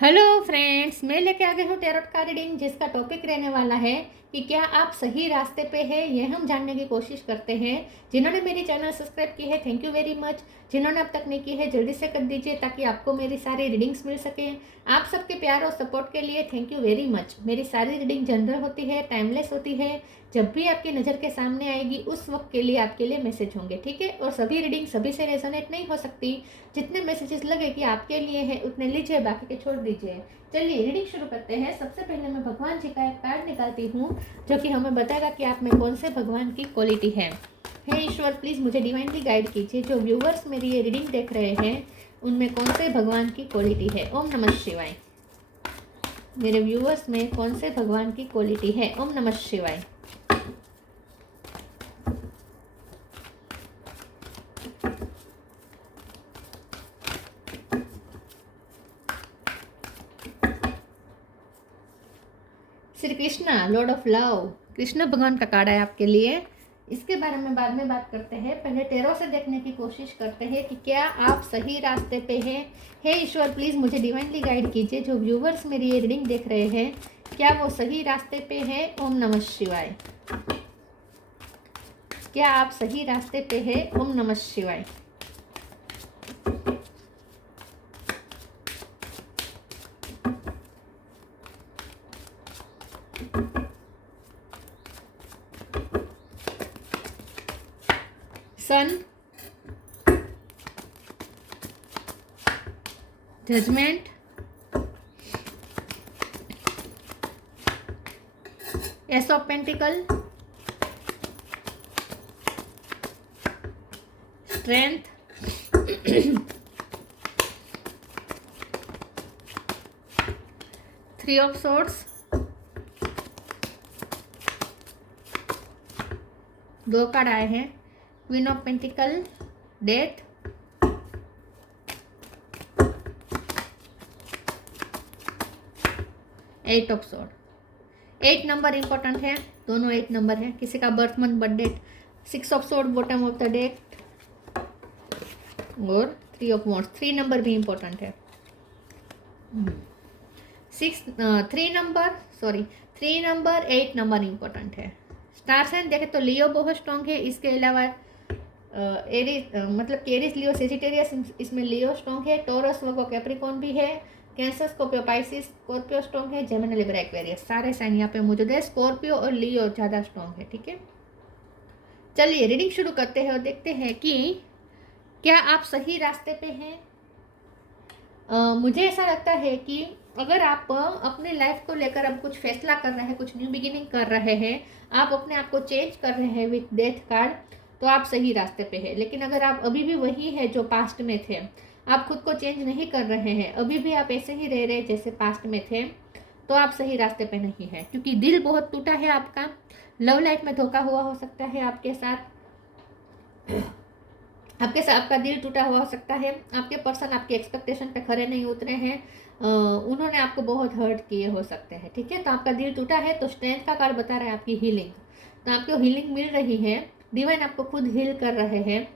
Hello friends, मैं लेके आ गई हूँ टैरोट का रीडिंग, जिसका टॉपिक रहने वाला है कि क्या आप सही रास्ते पे हैं। यह हम जानने की कोशिश करते हैं। जिन्होंने मेरी चैनल सब्सक्राइब की है, थैंक यू वेरी मच। जिन्होंने अब तक नहीं की है, जल्दी से कर दीजिए ताकि आपको मेरी सारी रीडिंग्स मिल सकें। आप सबके प्यार और सपोर्ट के लिए थैंक यू वेरी मच। मेरी सारी रीडिंग जनरल होती है, टाइमलेस होती है। जब भी आपकी नज़र के सामने आएगी उस वक्त के लिए आपके लिए मैसेज होंगे, ठीक है। और सभी रीडिंग सभी से रेजोनेट नहीं हो सकती। जितने मैसेजेस लगे कि आपके लिए है उतने लीजिए, बाकी के छोड़ दीजिए। चलिए रीडिंग शुरू करते हैं। सबसे पहले मैं भगवान जी का एक कार्ड निकालती हूँ, जो कि हमें बताएगा कि आप में कौन से भगवान की क्वालिटी है। हे ईश्वर, प्लीज़ मुझे डिवाइनली गाइड कीजिए। जो व्यूवर्स मेरी ये रीडिंग देख रहे हैं उनमें कौन से भगवान की क्वालिटी है। ओम नमः शिवाय। मेरे व्यूवर्स में कौन से भगवान की क्वालिटी है। ओम नमः शिवाय। Shri Krishna, Lord of love, Krishna भगवान का कार्ड है आपके लिए। इसके बारे में बाद में बात करते हैं। पहले टेरो से देखने की कोशिश करते हैं कि क्या आप सही रास्ते पे हैं। हे ईश्वर, प्लीज़ मुझे डिवाइनली गाइड कीजिए। जो व्यूवर्स मेरी ये रीडिंग देख रहे हैं, क्या वो सही रास्ते पे हैं। ओम नमः शिवाय। क्या आप सही रास्ते पे हैं। ओम नमः शिवाय। Sun, judgment, ace of pentacle, strength, three of swords, दो कार्ड आए हैं, queen of pentacle, death, eight of sword. 8 number important है, दोनों 8 नंबर है। किसी का birth month, birth date. 6 of sword bottom of the deck और 3 ऑफ वॉन्ड्स। 3 नंबर भी इंपॉर्टेंट है। 3 नंबर 8 नंबर इंपॉर्टेंट है। स्टार साइन देखें तो लियो बहुत स्ट्रॉन्ग है। इसके अलावा एरीज, मतलब एरीज, लियो, सेजिटेरियस, इसमें लियो स्ट्रॉन्ग है। टॉरस, वर्गो, कैप्रिकॉर्न भी है। Cancer, Scorpio, Pisces, Scorpio strong है। जेमिनी, लिब्रा, एक्वेरियस, सारे साइन यहाँ पे मौजूद है। स्कॉर्पियो और लियो ज़्यादा स्ट्रॉन्ग है, ठीक है। चलिए रीडिंग शुरू करते हैं और देखते हैं कि क्या आप सही रास्ते पे हैं। मुझे ऐसा लगता है कि अगर आप अपने लाइफ को लेकर अब कुछ फैसला कर रहे हैं, कुछ न्यू बिगिनिंग कर रहे हैं, आप अपने आप को चेंज कर रहे हैं विथ डेथ कार्ड, तो आप सही रास्ते पे हैं। लेकिन अगर आप अभी भी वही है जो पास्ट में थे, आप खुद को चेंज नहीं कर रहे हैं, अभी भी आप ऐसे ही रह रहे हैं जैसे पास्ट में थे, तो आप सही रास्ते पे नहीं हैं। क्योंकि दिल बहुत टूटा है आपका। लव लाइफ में धोखा हुआ हो सकता है आपके साथ। आपका दिल टूटा हुआ हो सकता है। आपके पर्सन आपकी एक्सपेक्टेशन पे खरे नहीं उतरे हैं। उन्होंने आपको बहुत हर्ट किए हो सकते हैं, ठीक है। तो आपका दिल टूटा है। तो स्ट्रेंथ का कार्ड बता रहा है आपकी हीलिंग। तो आपको हीलिंग मिल रही है। डिवाइन आपको खुद हील कर रहे हैं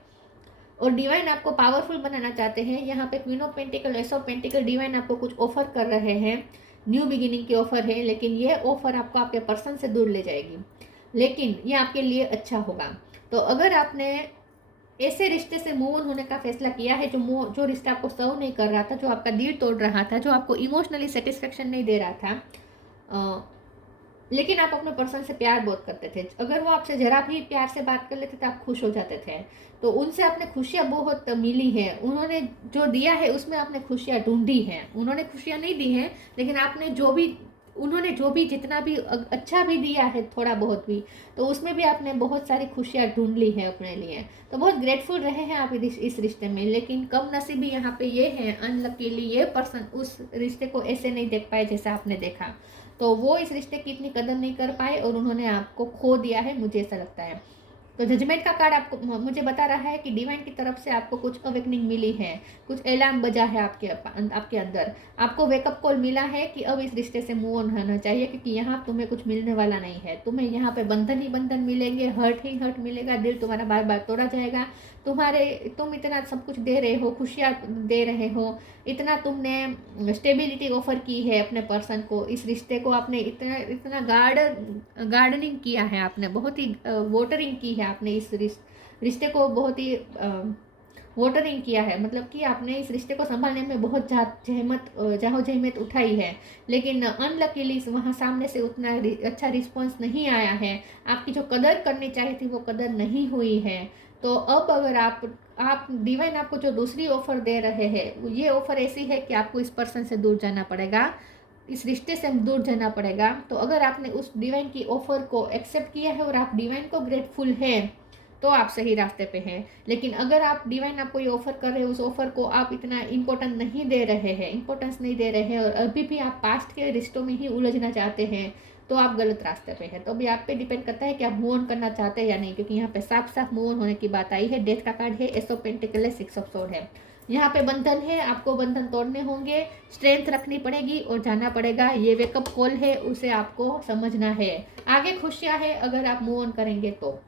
और डिवाइन आपको पावरफुल बनाना चाहते हैं। यहाँ पे queen of pentacle, S of pentacle, divine आपको कुछ ऑफर कर रहे हैं। न्यू बिगिनिंग की ऑफर है, लेकिन ये ऑफर आपको आपके पर्सन से दूर ले जाएगी, लेकिन ये आपके लिए अच्छा होगा। तो अगर आपने ऐसे रिश्ते से मूव ऑन होने का फैसला किया है, जो रिश्ता आपको सर्व नहीं कर रहा था, जो आपका दिल तोड़ रहा था, जो आपको इमोशनली सेटिस्फेक्शन नहीं दे रहा था, लेकिन आप अपने पर्सन से प्यार बहुत करते थे। अगर वो आपसे जरा भी प्यार से बात कर लेते थे, आप खुश हो जाते थे। तो उनसे आपने खुशियाँ बहुत मिली हैं। उन्होंने जो दिया है उसमें आपने खुशियाँ ढूंढी हैं। उन्होंने खुशियाँ नहीं दी हैं, लेकिन आपने उन्होंने जो भी जितना भी अच्छा भी दिया है, थोड़ा बहुत भी, तो उसमें भी आपने बहुत सारी खुशियाँ ढूंढ ली है अपने लिए। तो बहुत ग्रेटफुल रहे हैं आप इस रिश्ते में। लेकिन कम नसीबी यहाँ पे ये है, अनलकीली ये पर्सन उस रिश्ते को ऐसे नहीं देख पाए जैसा आपने देखा। तो वो इस रिश्ते की इतनी कदर नहीं कर पाए और उन्होंने आपको खो दिया है, मुझे ऐसा लगता है। तो जजमेंट का कार्ड आपको मुझे बता रहा है कि डिवाइन की तरफ से आपको कुछ अवेकनिंग मिली है, कुछ अलार्म बजा है आपके अंदर। आपको वेकअप कॉल मिला है कि अब इस रिश्ते से मूव ऑन होना चाहिए, क्योंकि यहाँ तुम्हें कुछ मिलने वाला नहीं है। तुम्हें यहाँ पे बंधन ही बंधन मिलेंगे, हर्ट ही हर्ट मिलेगा, दिल तुम्हारा बार बार तोड़ा जाएगा। तुम इतना सब कुछ दे रहे हो, खुशियाँ दे रहे हो, इतना तुमने स्टेबिलिटी ऑफर की है अपने पर्सन को, इस रिश्ते को आपने इतना इतना गार्डनिंग किया है, आपने बहुत ही वाटरिंग की है, आपने इस रिश्ते को बहुत ही वाटरिंग किया है, मतलब कि आपने इस रिश्ते को संभालने में बहुत जहमत उठाई है, लेकिन अनलकीली वहाँ सामने से उतना अच्छा रिस्पॉन्स नहीं आया है, आपकी जो कदर करनी चाहिए थी वो कदर नहीं हुई है। तो अब अगर आप डिवाइन आपको जो दूसरी ऑफर दे रहे हैं, ये ऑफर ऐसी है कि आपको इस पर्सन से दूर जाना पड़ेगा, इस रिश्ते से दूर जाना पड़ेगा। तो अगर आपने उस डिवाइन की ऑफर को एक्सेप्ट किया है और आप डिवाइन को ग्रेटफुल हैं, तो आप सही रास्ते पे हैं। लेकिन अगर आप डिवाइन आपको ये ऑफर कर रहे हैं, उस ऑफर को आप इतना इंपॉर्टेंस नहीं दे रहे हैं और अभी भी आप पास्ट के रिश्तों में ही उलझना चाहते हैं, तो आप गलत रास्ते पे हैं। तो अभी आप पे डिपेंड करता है कि आप मूव ऑन करना चाहते हैं या नहीं, क्योंकि यहाँ पे साफ साफ मूव ऑन होने की बात आई है। डेथ का कार्ड है, एस ऑफ पेंटिकल है, 6 ऑफ सोर्ड है। यहाँ पे बंधन है, आपको बंधन तोड़ने होंगे, स्ट्रेंथ रखनी पड़ेगी और जाना पड़ेगा। ये वेकअप कॉल है, उसे आपको समझना है। आगे खुशियाँ है अगर आप मूव ऑन करेंगे तो।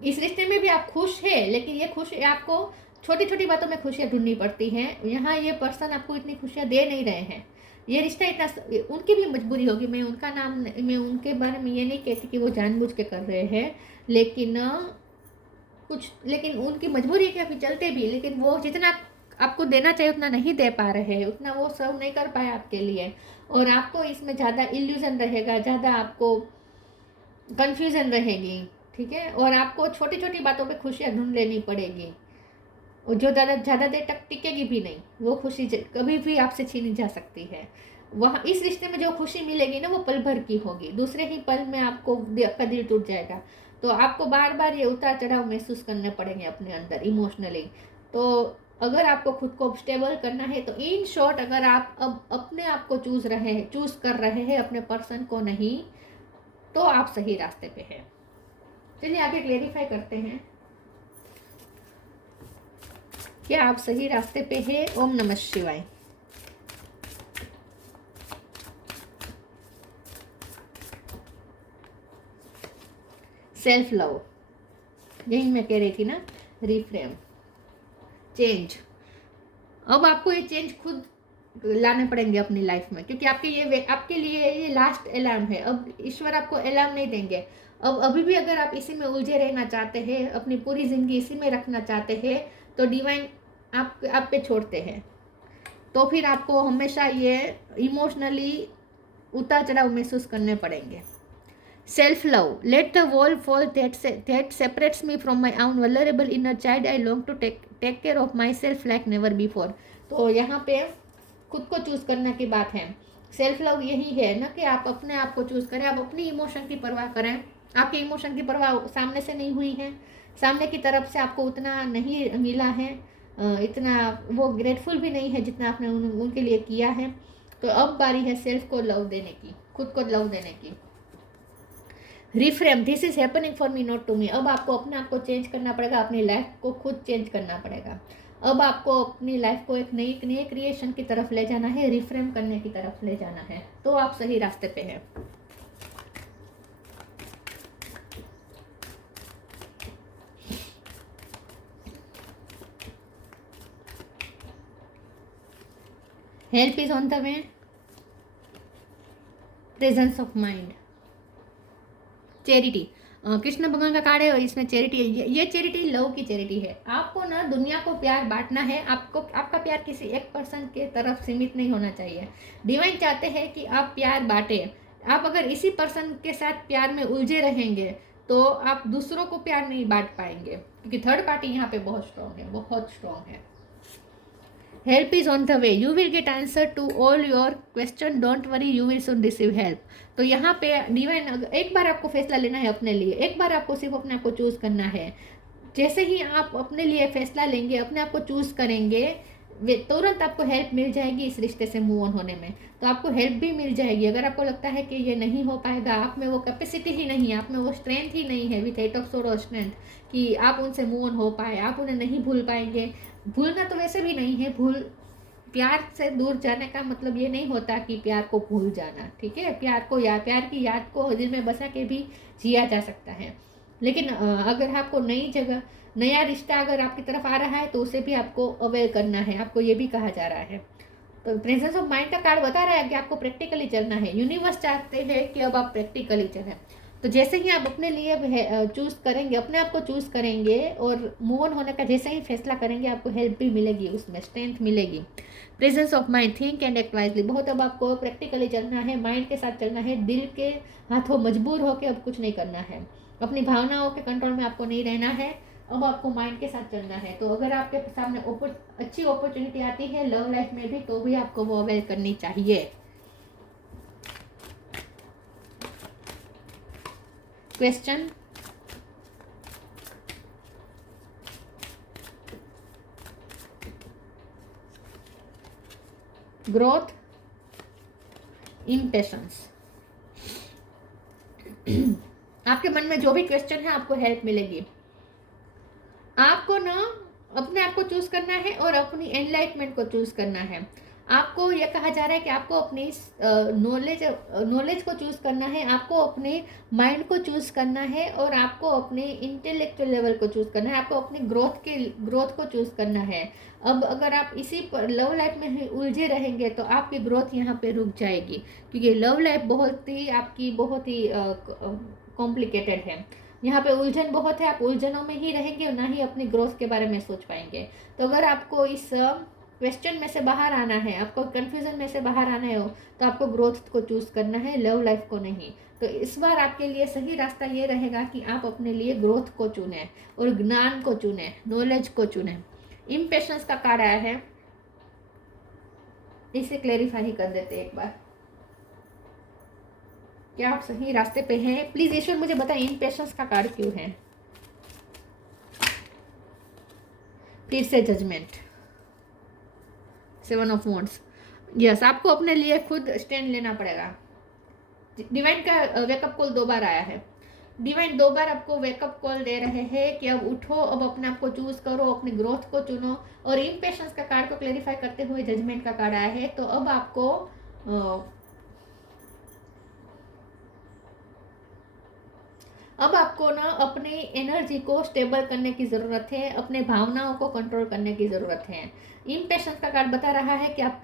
इस रिश्ते में भी आप खुश है, लेकिन ये खुश आपको छोटी छोटी बातों में खुशियाँ ढूंढनी पड़ती हैं। यहाँ ये पर्सन आपको इतनी खुशियाँ दे नहीं रहे हैं, ये रिश्ता इतना, उनकी भी मजबूरी होगी। मैं उनके बारे में ये नहीं कहती कि वो जानबूझ के कर रहे हैं, लेकिन उनकी मजबूरी के अभी चलते भी, लेकिन वो जितना आपको देना चाहिए उतना नहीं दे पा रहे हैं, उतना वो सर्व नहीं कर पाए आपके लिए, और आपको इसमें ज़्यादा इल्यूजन रहेगा, ज़्यादा आपको कन्फ्यूज़न रहेगी, ठीक है। और आपको छोटी छोटी बातों पे खुशियाँ ढूंढ लेनी पड़ेगी, और जो ज़्यादा देर तक टिकेगी भी नहीं, वो खुशी कभी भी आपसे छीनी जा सकती है। वहाँ इस रिश्ते में जो खुशी मिलेगी ना, वो पल भर की होगी, दूसरे ही पल में आपका दिल टूट जाएगा। तो आपको बार बार ये उतार चढ़ाव महसूस करने पड़ेंगे अपने अंदर इमोशनली। तो अगर आपको खुद को स्टेबल करना है, तो इन शॉर्ट अगर आप अब अपने आप को चूज कर रहे हैं, अपने पर्सन को नहीं, तो आप सही रास्ते पे हैं। चलिए आगे क्लेरिफाई करते हैं, क्या आप सही रास्ते पे हैं। ओम नमः शिवाय। सेल्फ लव, यही मैं कह रही थी ना, रिफ्रेम, चेंज। अब आपको ये चेंज खुद लाने पड़ेंगे अपनी लाइफ में, क्योंकि आपके लिए ये लास्ट अलार्म है। अब ईश्वर आपको अलार्म नहीं देंगे। अब अभी भी अगर आप इसी में उलझे रहना चाहते हैं, अपनी पूरी जिंदगी इसी में रखना चाहते हैं, तो डिवाइन आप पे छोड़ते हैं। तो फिर आपको हमेशा ये इमोशनली उतार चढ़ाव महसूस करने पड़ेंगे। Self love, let the wall fall that separates me from my own vulnerable inner child, I long to take care of myself like never before. तो यहाँ पे खुद को चूज करने की बात है। सेल्फ लव यही है ना कि आप अपने आप को चूज करें, आप अपनी इमोशन की परवाह करें। आपके इमोशन की परवाह सामने से नहीं हुई है, सामने की तरफ से आपको उतना नहीं मिला है, इतना वो ग्रेटफुल भी नहीं है जितना आपने उनके लिए किया है। तो अब बारी है सेल्फ को लव देने की, खुद को लव देने की। Reframe, this is happening for me not to me. अब आपको अपने आप को चेंज करना पड़ेगा, अपनी लाइफ को खुद चेंज करना पड़ेगा। अब आपको अपनी लाइफ को एक नई क्रिएशन की तरफ ले जाना है, रिफ्रेम करने की तरफ ले जाना है, तो आप सही रास्ते पे हैं। Help is on the way, presence of mind, charity, Krishna भगवान का कार्ड है, इसमें चैरिटी है। ये चैरिटी लव की चैरिटी है। आपको ना दुनिया को प्यार बांटना है, आपका प्यार किसी एक पर्सन के तरफ सीमित नहीं होना चाहिए। डिवाइन चाहते हैं कि आप प्यार बांटें। आप अगर इसी पर्सन के साथ प्यार में उलझे रहेंगे, तो आप दूसरों को प्यार नहीं बांट पाएंगे, क्योंकि थर्ड पार्टी यहाँ पे बहुत स्ट्रांग है, बहुत स्ट्रांग है। Help is on the way, you will get answer to all your question, don't worry, you will soon receive help. तो यहाँ पे डिवाइन, एक बार आपको फैसला लेना है अपने लिए, एक बार आपको सिर्फ अपने आप को चूज करना है। जैसे ही आप अपने लिए फैसला लेंगे, अपने आप को चूज करेंगे, तुरंत आपको हेल्प मिल जाएगी इस रिश्ते से मूव ऑन होने में। तो आपको हेल्प भी मिल जाएगी। अगर आपको लगता है कि ये नहीं हो पाएगा, आप में वो कैपेसिटी ही नहीं है, आप में वो स्ट्रेंथ ही नहीं है, विथ 8 ऑफ सोर्ड और स्ट्रेंथ, कि आप उनसे मूव ऑन हो पाए, आप उन्हें नहीं भूल पाएंगे। भूलना तो वैसे भी नहीं है, प्यार से दूर जाने का मतलब ये नहीं होता कि प्यार को भूल जाना, ठीक है। प्यार की याद को दिल में बसा के भी जिया जा सकता है। लेकिन अगर आपको नई जगह नया रिश्ता अगर आपकी तरफ आ रहा है तो उसे भी आपको अवेयर करना है, आपको ये भी कहा जा रहा है। तो प्रेजेंस ऑफ माइंड का कार्ड बता रहा है कि आपको प्रैक्टिकली चलना है। यूनिवर्स चाहते हैं कि अब आप प्रैक्टिकली चलें। तो जैसे ही आप अपने लिए चूज़ करेंगे, अपने आप को चूज़ करेंगे और मूव ऑन होने का जैसे ही फैसला करेंगे, आपको हेल्प भी मिलेगी, उसमें स्ट्रेंथ मिलेगी। Presence of mind, think and act wisely. बहुत अब आपको प्रैक्टिकली चलना है, माइंड के साथ चलना है, दिल के हाथों मजबूर होकर अब कुछ नहीं करना है, अपनी भावनाओं के कंट्रोल में आपको नहीं रहना है, अब आपको माइंड के साथ चलना है। तो अगर आपके सामने अच्छी अपॉर्चुनिटी आती है लव लाइफ में भी, तो भी आपको वो अवेल करनी चाहिए। Question, growth, impatience. आपके मन में जो भी क्वेश्चन है आपको हेल्प मिलेगी। आपको ना अपने आप को चूज करना है और अपनी एनलाइटमेंट को चूज करना है। आपको यह कहा जा रहा है कि आपको अपनी नॉलेज को चूज करना है, आपको अपने माइंड को चूज करना है और आपको अपने इंटेलेक्चुअल लेवल को चूज करना है, आपको अपनी ग्रोथ को चूज करना है। अब अगर आप इसी पर लव लाइफ में ही उलझे रहेंगे तो आपकी ग्रोथ यहाँ पे रुक जाएगी, क्योंकि लव लाइफ बहुत ही कॉम्प्लिकेटेड है। यहाँ पे उलझन बहुत है, आप उलझनों में ही रहेंगे और ना ही अपनी ग्रोथ के बारे में सोच पाएंगे। तो अगर आपको इस क्वेश्चन में से बाहर आना है, आपको कन्फ्यूजन में से बाहर आना है, तो आपको ग्रोथ को चूज करना है, लव लाइफ को नहीं। तो इस बार आपके लिए सही रास्ता ये रहेगा कि आप अपने लिए ग्रोथ को चुने और ज्ञान को चुने, नॉलेज को चुने। इम्पेशंस का कार्ड आया है, इसे क्लेरिफाई ही कर देते एक बार। क्या आप सही रास्ते पे हैं? प्लीज ईश्वर मुझे बताएं इम्पेशंस का कार्ड क्यों है। फिर से जजमेंट, 7 ऑफ वॉन्ड्स। यस, आपको अपने लिए खुद स्टैंड लेना पड़ेगा। डिवाइन का वेकअप कॉल 2 बार आया है। डिवाइन 2 बार आपको वेकअप कॉल दे रहे हैं कि अब उठो, अब अपने आप को चूज करो, अपनी ग्रोथ को चुनो। और इम्पेशंस का कार्ड को क्लेरिफाई करते हुए जजमेंट का कार्ड आया है। तो अब आपको ना अपनी एनर्जी को स्टेबल करने की ज़रूरत है, अपने भावनाओं को कंट्रोल करने की ज़रूरत है। इम्पेशंस का कार्ड बता रहा है कि आप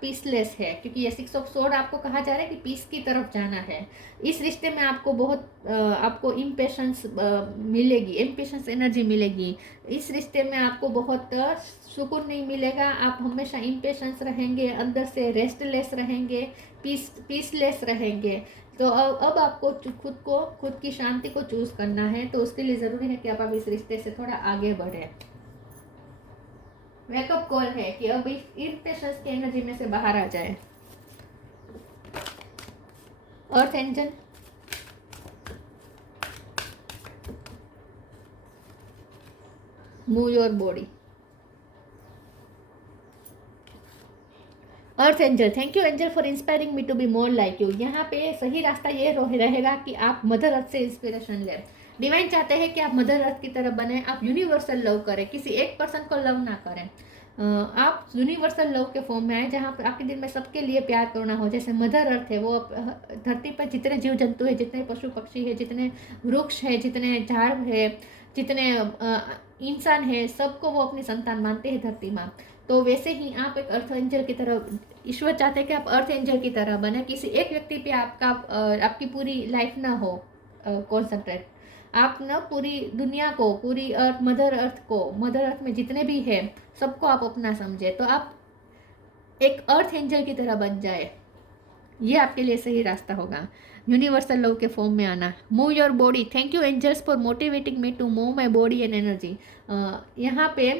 पीसलेस है, क्योंकि ये 6 ऑफ सोर्ड आपको कहा जा रहा है कि पीस की तरफ जाना है। इस रिश्ते में आपको इम्पेशंस मिलेगी, इम्पेशंस एनर्जी मिलेगी। इस रिश्ते में आपको बहुत सुकून नहीं मिलेगा, आप हमेशा इम्पेशंस रहेंगे, अंदर से रेस्टलेस रहेंगे, पीसलेस रहेंगे। तो अब आपको खुद की शांति को चूज करना है। तो उसके लिए ज़रूरी है कि आप इस रिश्ते से थोड़ा आगे बढ़े। वेकअप कॉल है कि अब इस इम्पेशंस की एनर्जी में से बाहर आ जाए। Earth angel, move your body. Earth angel, thank you angel for inspiring me to be more like you. यहाँ पे सही रास्ता ये रहेगा कि आप मदर अर्थ से इंस्पिरेशन लें। डिवाइन चाहते हैं कि आप मदर अर्थ की तरह बने, आप यूनिवर्सल लव करें, किसी एक पर्सन को लव ना करें। आप यूनिवर्सल लव के फॉर्म में आए, जहाँ पर आपके दिल में सबके लिए प्यार करना हो। जैसे मदर अर्थ है, वो धरती पर जितने जीव जंतु है, जितने पशु पक्षी है, जितने वृक्ष है, जितने झाड़ है, जितने इंसान है, सबको वो अपनी संतान मानते हैं धरती माँ। तो वैसे ही आप एक अर्थ एंजल की तरह, ईश्वर चाहते हैं कि आप अर्थ एंजल की तरह बने। किसी एक व्यक्ति पे आपकी पूरी लाइफ ना हो कॉन्सेंट्रेट। आप ना पूरी दुनिया को, पूरी मदर अर्थ में जितने भी है सबको आप अपना समझे। तो आप एक अर्थ एंजल की तरह बन जाए, ये आपके लिए सही रास्ता होगा। यूनिवर्सल लव के फॉर्म में आना। Move your body, thank you angels for motivating me to move my body and energy. यहाँ पे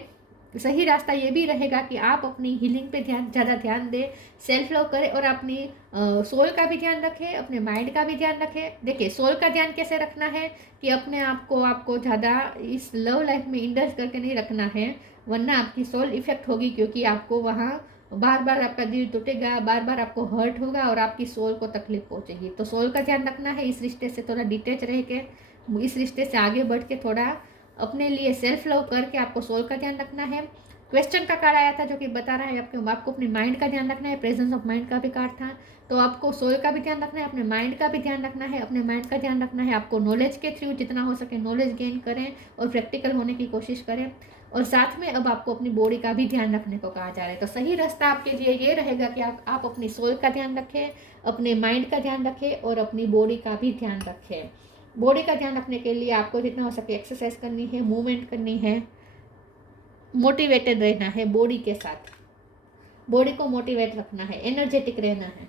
सही रास्ता ये भी रहेगा कि आप अपनी हीलिंग पे ज़्यादा ध्यान दें, सेल्फ लव करें और अपनी सोल का भी ध्यान रखें, अपने माइंड का भी ध्यान रखें। देखिए, सोल का ध्यान कैसे रखना है कि अपने आप को आपको ज़्यादा इस लव लाइफ में इंडल्ज करके नहीं रखना है, वरना आपकी सोल इफेक्ट होगी, क्योंकि आपको वहाँ बार बार आपका दिल टूटेगा, बार बार आपको हर्ट होगा और आपकी सोल को तकलीफ पहुँचेगी। तो सोल का ध्यान रखना है, इस रिश्ते से थोड़ा डिटेच रह के, इस रिश्ते से आगे बढ़ के थोड़ा अपने लिए सेल्फ लव करके आपको सोल का ध्यान रखना है। क्वेश्चन का कार्ड आया था जो कि बता रहा है आपको अपने माइंड का ध्यान रखना है। प्रेजेंस ऑफ माइंड का भी कार्ड था, तो आपको सोल का भी ध्यान रखना है, अपने माइंड का भी ध्यान रखना है। अपने माइंड का ध्यान रखना है, आपको नॉलेज के थ्रू जितना हो सके नॉलेज गेन करें और प्रैक्टिकल होने की कोशिश करें। और साथ में अब आपको अपनी बॉडी का भी ध्यान रखने को कहा जा रहा है। तो सही रास्ता आपके लिए ये रहेगा कि आप अपनी सोल का ध्यान रखें, अपने माइंड का ध्यान रखें और अपनी बॉडी का भी ध्यान रखें। बॉडी का ध्यान रखने के लिए आपको जितना हो सके एक्सरसाइज करनी है, मूवमेंट करनी है, मोटिवेटेड रहना है बॉडी के साथ, बॉडी को मोटिवेट रखना है, एनर्जेटिक रहना है।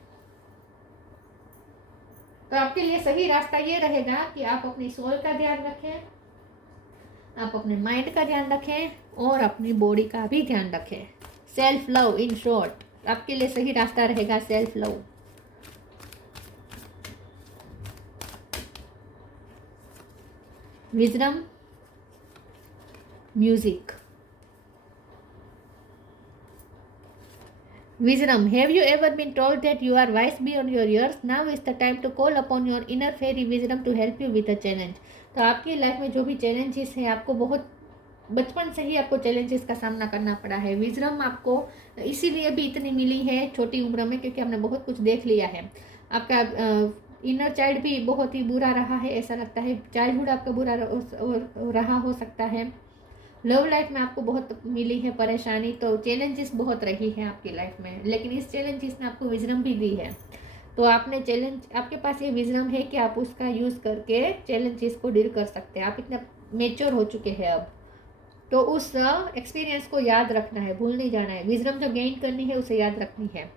तो आपके लिए सही रास्ता ये रहेगा कि आप अपनी सोल का ध्यान रखें, आप अपने माइंड का ध्यान रखें और अपनी बॉडी का भी ध्यान रखें। सेल्फ लव, इन शॉर्ट आपके लिए सही रास्ता रहेगा self love. Wisdom, music. Wisdom. Have you ever been told that you are wise beyond your years? Now is the time to call upon your inner fairy wisdom to help you with a challenge. तो आपकी life में जो भी challenges है, आपको बहुत बचपन से ही आपको चैलेंजेस का सामना करना पड़ा है। विजडम आपको इसीलिए भी इतनी मिली है छोटी उम्र में, क्योंकि हमने बहुत कुछ देख लिया है। आपका इनर चाइल्ड भी बहुत ही बुरा रहा है, ऐसा लगता है चाइल्डहुड आपका बुरा रहा हो सकता है। लव लाइफ में आपको बहुत मिली है परेशानी, तो चैलेंजेस बहुत रही है आपकी लाइफ में, लेकिन इस चैलेंजेस ने आपको विजडम भी दी है। तो आपने आपके पास ये विजडम है कि आप उसका यूज़ करके चैलेंजेस को डील कर सकते हैं। आप इतना मेच्योर हो चुके हैं अब, तो उस एक्सपीरियंस को याद रखना है, भूल नहीं जाना है। विजडम जो गेन करनी है उसे याद रखनी है।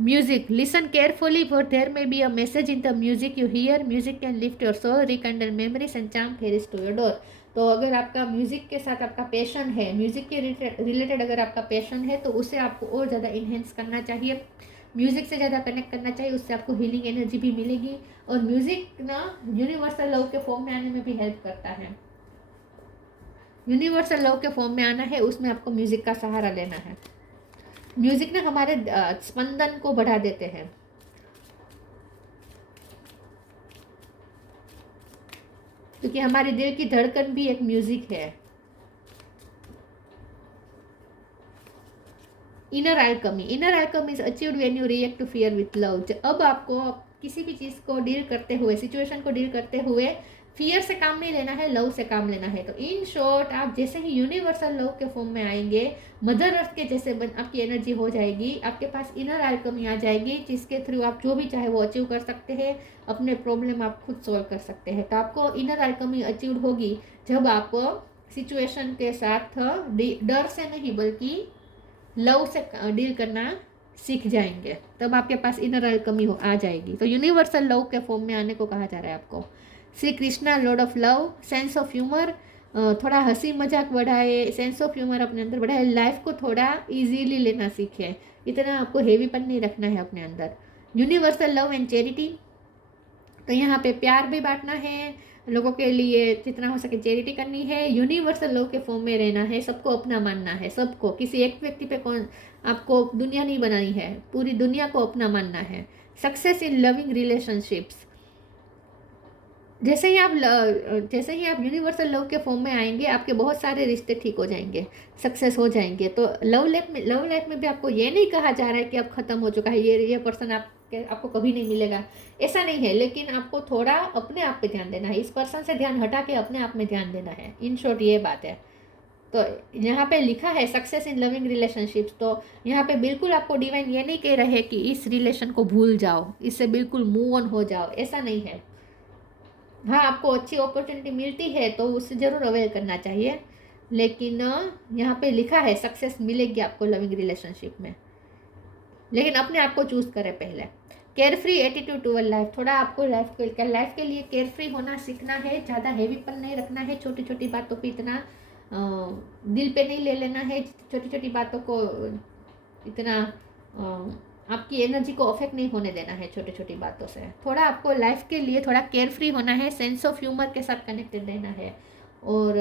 Music, listen carefully for there may be a message in the music you hear. Music can lift your soul, rekindle memories and charm fairies to your door. तो अगर आपका म्यूज़िक के साथ आपका पैशन है, म्यूज़िक के रिलेटेड अगर आपका पैशन है, तो उसे आपको और ज़्यादा इन्हेंस करना चाहिए, म्यूज़िक से ज़्यादा कनेक्ट करना चाहिए। उससे आपको हीलिंग एनर्जी भी मिलेगी। और म्यूज़िक ना यूनिवर्सल लव के फॉर्म में आने में भी हेल्प करता है। यूनिवर्सल लव के फॉर्म में आना है, उसमें आपको म्यूज़िक का सहारा लेना है। म्यूज़िक ना हमारे स्पंदन को बढ़ा देते हैं। क्योंकि हमारे दिल की धड़कन भी एक म्यूजिक है। Inner alchemy, inner alchemy is achieved when you react to fear with love. अब आपको किसी भी चीज़ को डील करते हुए, सिचुएशन को डील करते हुए फियर से काम नहीं लेना है, लव से काम लेना है। तो इन शॉर्ट आप जैसे ही यूनिवर्सल लव के फॉर्म में आएंगे, मदर अर्थ के जैसे आपकी एनर्जी हो जाएगी, आपके पास इनर एल्केमी आ जाएगी, जिसके थ्रू आप जो भी चाहे वो अचीव कर सकते हैं, अपने प्रॉब्लम आप खुद सॉल्व कर सकते हैं। तो आपको इनर एल्केमी अचीव होगी जब आप सिचुएशन के साथ डर से नहीं बल्कि लव से डील करना सीख जाएंगे, तब आपके पास इनर एल्केमी आ जाएगी। तो यूनिवर्सल लव के फॉर्म में आने को कहा जा रहा है आपको। Shri Krishna Lord of love, sense of humour, थोड़ा हंसी मजाक बढ़ाए, सेंस ऑफ ह्यूमर अपने अंदर बढ़ाए, लाइफ को थोड़ा इजीली लेना सीखे, इतना आपको हेवीपन नहीं रखना है अपने अंदर। यूनिवर्सल लव एंड चैरिटी, तो यहाँ पे प्यार भी बांटना है, लोगों के लिए जितना हो सके चैरिटी करनी है। यूनिवर्सल लव के फॉर्म में रहना है, सबको अपना मानना है, सबको, किसी एक व्यक्ति पे कौन आपको दुनिया नहीं बनानी है, पूरी दुनिया को अपना मानना है। सक्सेस इन लविंग रिलेशनशिप्स, जैसे ही आप यूनिवर्सल लव के फॉर्म में आएंगे, आपके बहुत सारे रिश्ते ठीक हो जाएंगे, सक्सेस हो जाएंगे। तो लव लाइफ में भी आपको ये नहीं कहा जा रहा है कि अब खत्म हो चुका है, ये पर्सन आपको कभी नहीं मिलेगा, ऐसा नहीं है। लेकिन आपको थोड़ा अपने आप पे ध्यान देना है, इस पर्सन से ध्यान हटा के अपने आप में ध्यान देना है। इन शॉर्ट ये बात है। तो यहाँ पे लिखा है सक्सेस इन लविंग रिलेशनशिप्स, तो यहाँ पे बिल्कुल आपको डिवाइन ये नहीं कह रहे कि इस रिलेशन को भूल जाओ, इससे बिल्कुल मूव ऑन हो जाओ, ऐसा नहीं है। हाँ, आपको अच्छी अपॉर्चुनिटी मिलती है तो उससे ज़रूर अवेल करना चाहिए, लेकिन यहाँ पे लिखा है सक्सेस मिलेगी आपको लविंग रिलेशनशिप में, लेकिन अपने आप को चूज़ करें पहले। केयरफ्री एटीट्यूड टूवर्ड लाइफ, थोड़ा आपको लाइफ के लिए केयरफ्री होना सीखना है, ज़्यादा हेवीपन नहीं रखना है, छोटी छोटी बातों पे इतना दिल पे नहीं ले लेना है, छोटी छोटी बातों को इतना आपकी एनर्जी को अफेक्ट नहीं होने देना है छोटी छोटी बातों से। थोड़ा आपको लाइफ के लिए थोड़ा केयरफ्री होना है, सेंस ऑफ ह्यूमर के साथ कनेक्टेड रहना है और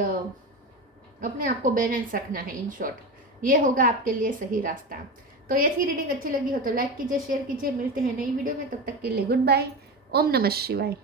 अपने आप को बैलेंस रखना है। इन शॉर्ट ये होगा आपके लिए सही रास्ता। तो ये थी रीडिंग, अच्छी लगी हो तो लाइक कीजिए, शेयर कीजिए। मिलते हैं नई वीडियो में, तब तक के लिए गुड बाय। ओम नमः शिवाय।